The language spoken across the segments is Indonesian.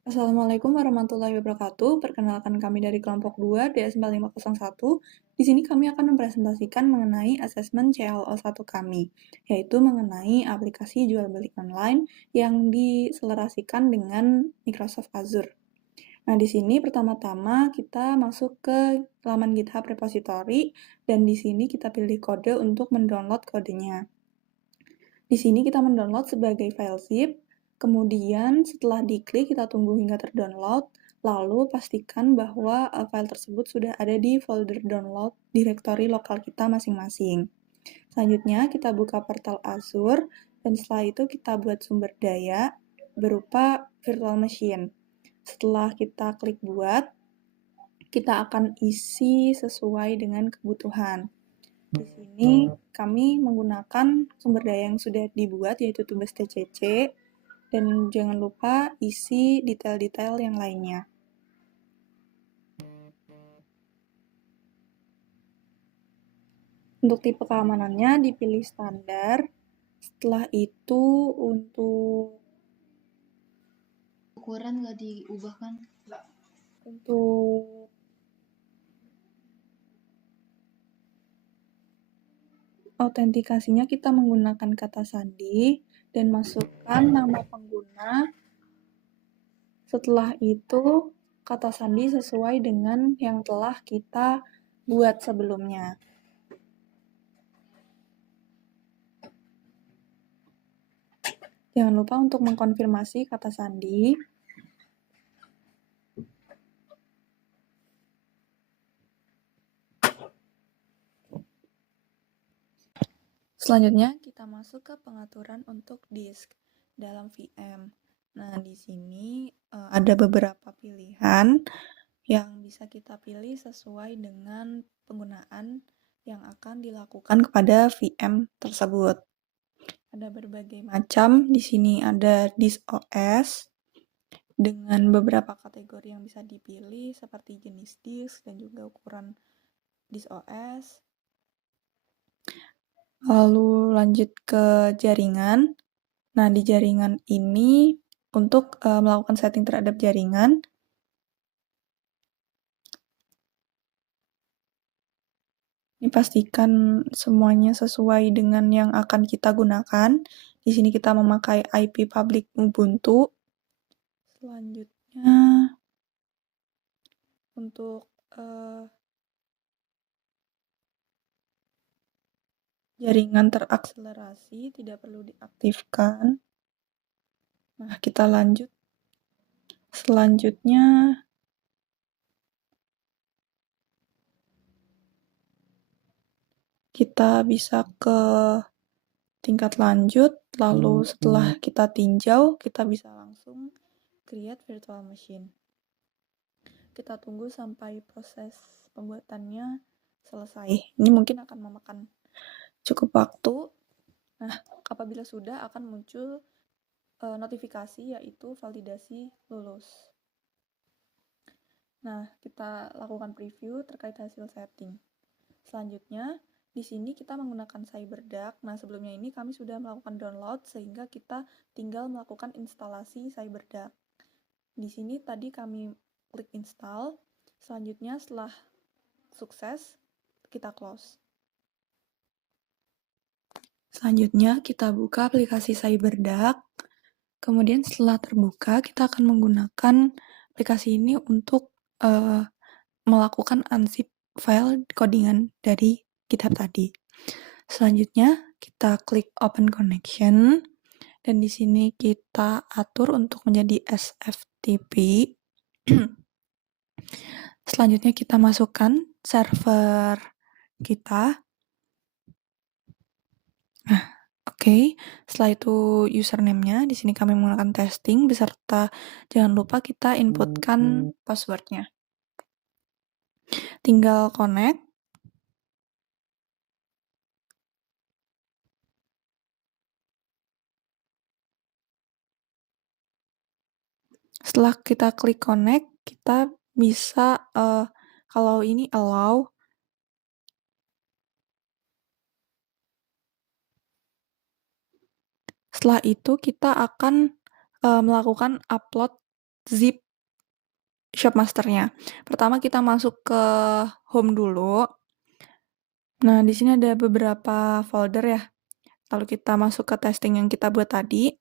Assalamualaikum warahmatullahi wabarakatuh. Perkenalkan kami dari kelompok 2 DS4501. Di sini kami akan mempresentasikan mengenai asesmen CLO 1 kami, yaitu mengenai aplikasi jual beli online yang diselerasikan dengan Microsoft Azure. Nah, di sini pertama-tama kita masuk ke laman GitHub repository dan di sini kita pilih kode untuk mendownload kodenya. Di sini kita mendownload sebagai file zip, kemudian setelah diklik kita tunggu hingga terdownload, lalu pastikan bahwa file tersebut sudah ada di folder download direktori lokal kita masing-masing. Selanjutnya kita buka portal Azure, dan setelah itu kita buat sumber daya berupa virtual machine. Setelah kita klik buat, kita akan isi sesuai dengan kebutuhan. Di sini kami menggunakan sumber daya yang sudah dibuat, yaitu Tubes TCC, dan jangan lupa isi detail-detail yang lainnya. Untuk tipe keamanannya dipilih standar. Setelah itu untuk ukuran nggak diubah kan? Untuk autentikasinya kita menggunakan kata sandi dan masukkan nama pengguna. Setelah itu kata sandi sesuai dengan yang telah kita buat sebelumnya. Jangan lupa untuk mengkonfirmasi kata sandi. Selanjutnya kita masuk ke pengaturan untuk disk dalam VM. Nah, di sini ada beberapa pilihan yang bisa kita pilih sesuai dengan penggunaan yang akan dilakukan kepada VM tersebut. Ada berbagai macam. Di sini ada disk OS dengan beberapa kategori yang bisa dipilih seperti jenis disk dan juga ukuran disk OS. Lalu lanjut ke jaringan. Nah, di jaringan ini untuk melakukan setting terhadap jaringan, ini pastikan semuanya sesuai dengan yang akan kita gunakan. Di sini kita memakai IP public Ubuntu. Selanjutnya untuk jaringan terakselerasi tidak perlu diaktifkan. Nah, kita lanjut. Selanjutnya kita bisa ke tingkat lanjut, lalu setelah kita tinjau, kita bisa langsung create virtual machine. Kita tunggu sampai proses pembuatannya selesai. Ini mungkin akan memakan cukup waktu. Nah, apabila sudah akan muncul notifikasi yaitu validasi lulus. Nah, kita lakukan preview terkait hasil setting. Selanjutnya, di sini kita menggunakan CyberDuck. Nah, sebelumnya ini kami sudah melakukan download sehingga kita tinggal melakukan instalasi CyberDuck. Di sini tadi kami klik install. Selanjutnya setelah sukses, kita close. Selanjutnya kita buka aplikasi CyberDuck. Kemudian setelah terbuka, kita akan menggunakan aplikasi ini untuk melakukan unzip file codingan dari GitHub tadi. Selanjutnya kita klik Open Connection dan di sini kita atur untuk menjadi SFTP. Selanjutnya kita masukkan server kita. Nah, oke. Setelah itu username-nya, di sini kami menggunakan testing beserta jangan lupa kita inputkan password-nya. Tinggal connect. Setelah kita klik connect, kita bisa kalau ini allow. Setelah itu kita akan melakukan upload zip Shopmaster-nya. Pertama kita masuk ke home dulu. Nah, di sini ada beberapa folder ya. Lalu kita masuk ke testing yang kita buat tadi.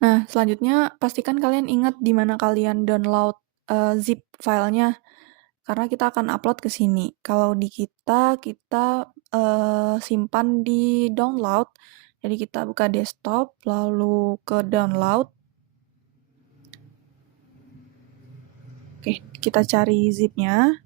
Nah, selanjutnya pastikan kalian ingat di mana kalian download zip filenya, karena kita akan upload ke sini. Kalau di kita simpan di download. Jadi kita buka desktop, lalu ke download. Oke, kita cari zipnya,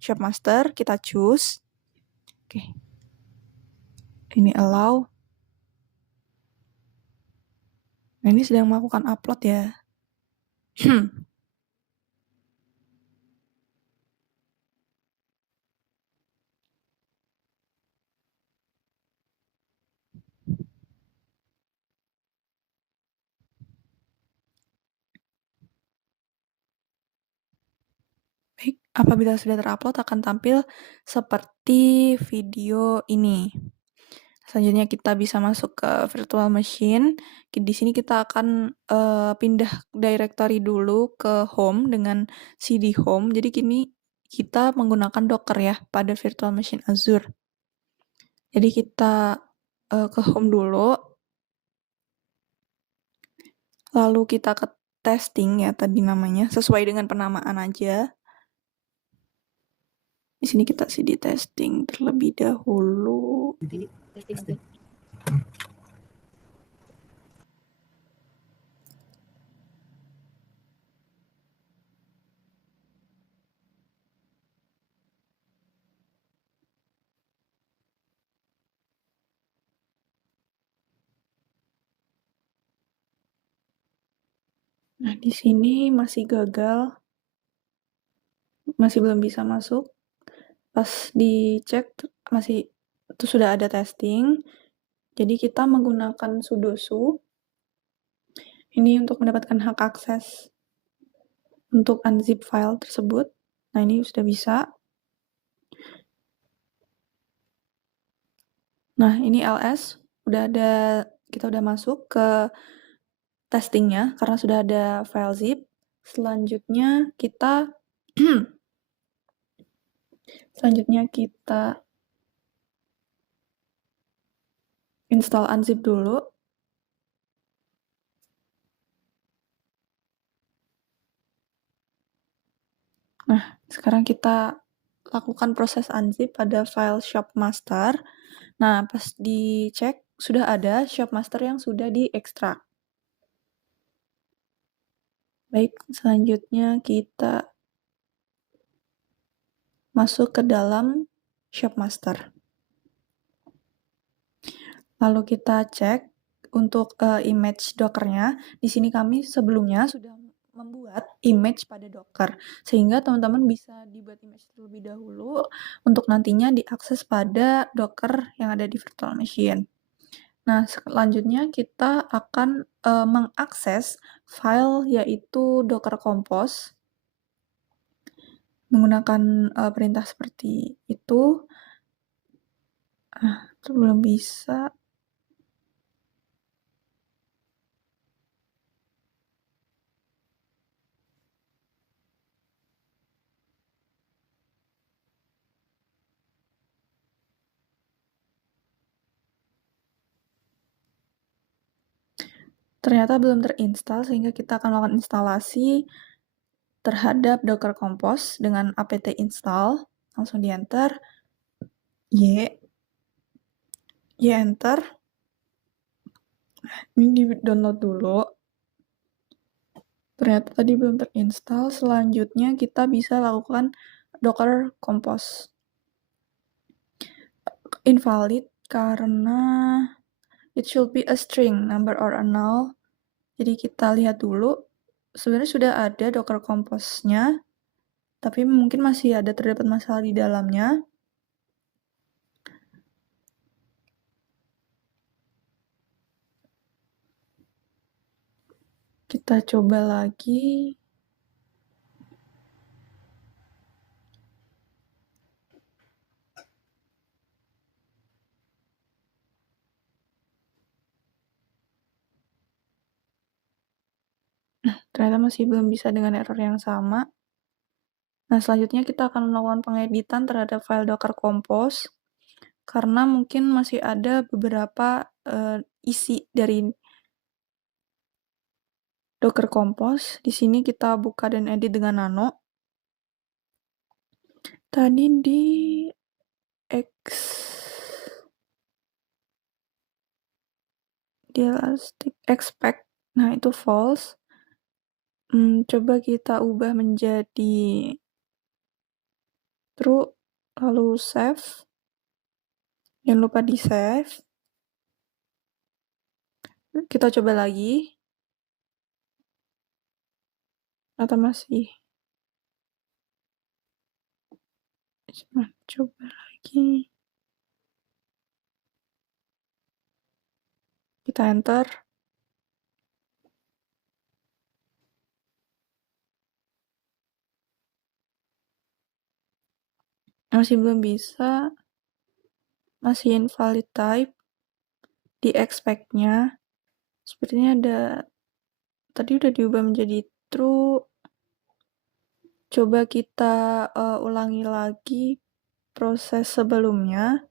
Shopmaster, kita choose. Oke, ini allow. Nah, ini sedang melakukan upload ya. Baik, apabila sudah terupload akan tampil seperti video ini. Selanjutnya kita bisa masuk ke virtual machine. Di sini kita akan pindah directory dulu ke home dengan cd home. Jadi kini kita menggunakan Docker ya pada virtual machine Azure. Jadi kita ke home dulu. Lalu kita ke testing ya tadi namanya, sesuai dengan penamaan aja. Di sini kita cd testing terlebih dahulu. Nah, di sini masih gagal. Masih belum bisa masuk. Pas dicek masih itu sudah ada testing. Jadi kita menggunakan sudo su ini untuk mendapatkan hak akses untuk unzip file tersebut. Nah, ini sudah bisa. Nah, ini ls kita udah masuk ke testingnya karena sudah ada file zip. Selanjutnya kita install unzip dulu. Nah, sekarang kita lakukan proses unzip pada file shopmaster. Nah, pas dicek sudah ada shopmaster yang sudah diekstrak. Baik, selanjutnya kita masuk ke dalam shopmaster. Lalu kita cek untuk image Docker-nya. Di sini kami sebelumnya sudah membuat image pada Docker, sehingga teman-teman bisa dibuat image terlebih dahulu untuk nantinya diakses pada Docker yang ada di virtual machine. Nah, selanjutnya kita akan mengakses file yaitu Docker Compose menggunakan perintah seperti itu. Itu belum bisa. Ternyata belum terinstall, sehingga kita akan melakukan instalasi terhadap Docker Compose dengan apt install. Langsung di enter. Y enter. Ini di download dulu. Ternyata tadi belum terinstall. Selanjutnya kita bisa lakukan Docker Compose. Invalid karena it should be a string, number or a null. Jadi kita lihat dulu. Sebenarnya sudah ada Docker Compose-nya, tapi mungkin masih ada terdapat masalah di dalamnya. Kita coba lagi. Ternyata masih belum bisa dengan error yang sama. Nah, selanjutnya kita akan melakukan pengeditan terhadap file Docker Compose, karena mungkin masih ada beberapa isi dari Docker Compose. Di sini kita buka dan edit dengan nano. Tadi di elastic expect, nah itu false. Coba kita ubah menjadi true, lalu save. Jangan lupa di save. Kita coba lagi. Atau masih? Coba lagi. Kita enter. Masih belum bisa. Masih invalid type. Di expect-nya. Sepertinya ada, tadi udah diubah menjadi true. Coba kita ulangi lagi proses sebelumnya.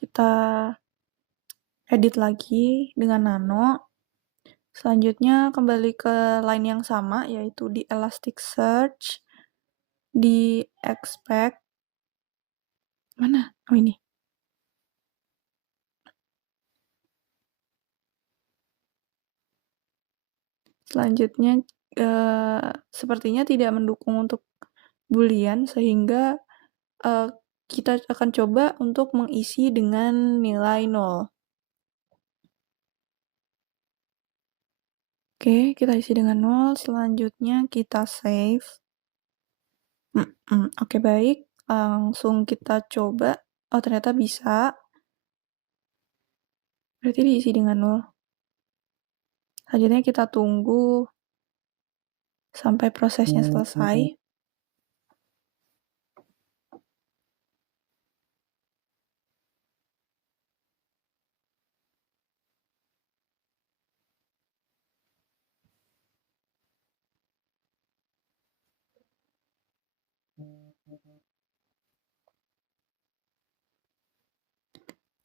Kita edit lagi dengan nano. Selanjutnya kembali ke line yang sama, yaitu di Elasticsearch, di expect. Mana? Oh, ini. Selanjutnya sepertinya tidak mendukung untuk boolean, sehingga kita akan coba untuk mengisi dengan nilai 0. Oke, kita isi dengan 0. Selanjutnya kita save. Oke, baik. Langsung kita coba. Oh, ternyata bisa. Berarti diisi dengan 0. Selanjutnya kita tunggu sampai prosesnya selesai.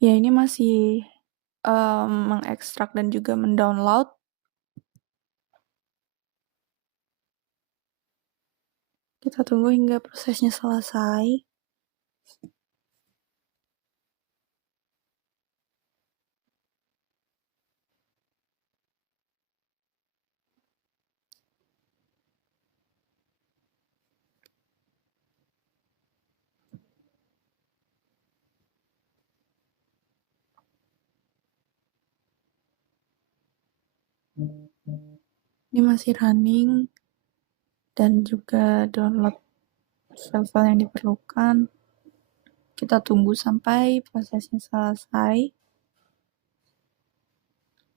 Ya, ini masih mengekstrak dan juga mendownload. Kita tunggu hingga prosesnya selesai. Ini masih running dan juga download file-file yang diperlukan. Kita tunggu sampai prosesnya selesai.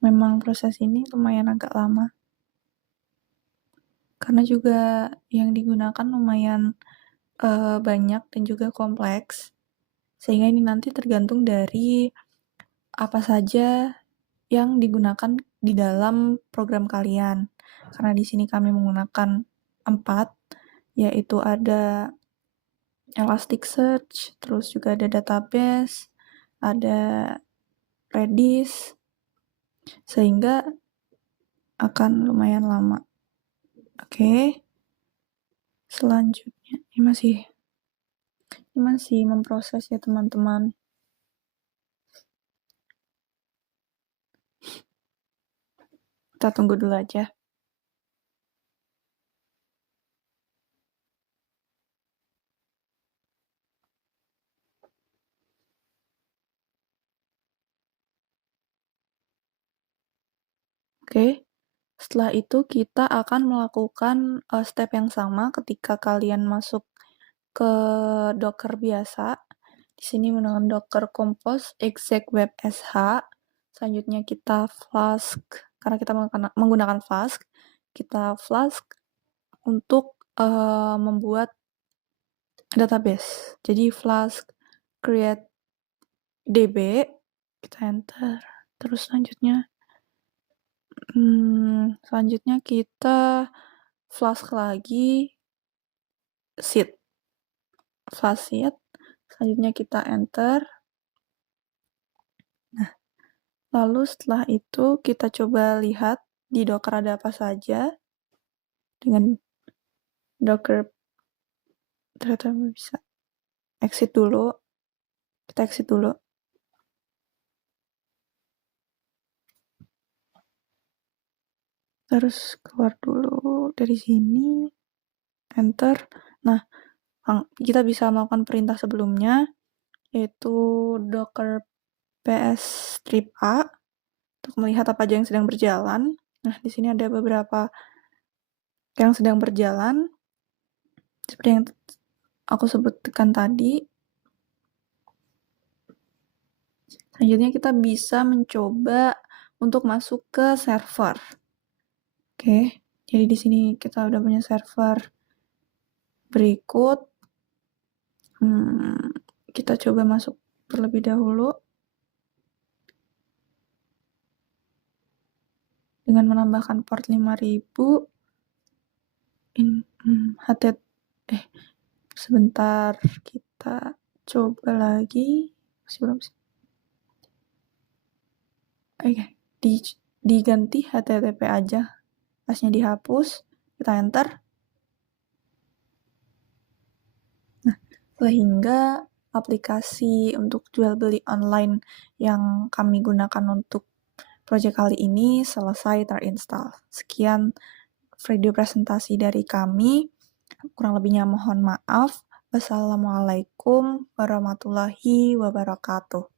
Memang proses ini lumayan agak lama. Karena juga yang digunakan lumayan banyak dan juga kompleks. Sehingga ini nanti tergantung dari apa saja yang digunakan di dalam program kalian. Karena di sini kami menggunakan 4, yaitu ada Elasticsearch, terus juga ada database, ada Redis, sehingga akan lumayan lama. Oke. Selanjutnya, ini masih memproses ya teman-teman. Kita tunggu dulu aja. Oke. Setelah itu kita akan melakukan step yang sama ketika kalian masuk ke Docker biasa. Di sini menggunakan Docker Compose exec web sh. Selanjutnya kita Flask, karena kita menggunakan Flask, kita Flask untuk membuat database. Jadi Flask create db, kita enter. Terus selanjutnya kita flash lagi sheet. Flash sheet, selanjutnya kita enter. Nah, lalu setelah itu kita coba lihat di Docker ada apa saja. Dengan Docker ternyata bisa exit dulu. Kita exit dulu. Terus keluar dulu dari sini, enter. Nah, kita bisa melakukan perintah sebelumnya, yaitu docker ps strip a untuk melihat apa aja yang sedang berjalan. Nah, di sini ada beberapa yang sedang berjalan, seperti yang aku sebutkan tadi. Selanjutnya kita bisa mencoba untuk masuk ke server. Oke, jadi di sini kita udah punya server. Berikut kita coba masuk terlebih dahulu dengan menambahkan port 5000. Sebentar, kita coba lagi. Masih belum sih. Oke, diganti HTTP aja. Pasnya dihapus, kita enter. Nah, sehingga aplikasi untuk jual beli online yang kami gunakan untuk proyek kali ini selesai terinstall. Sekian video presentasi dari kami. Kurang lebihnya mohon maaf. Wassalamualaikum warahmatullahi wabarakatuh.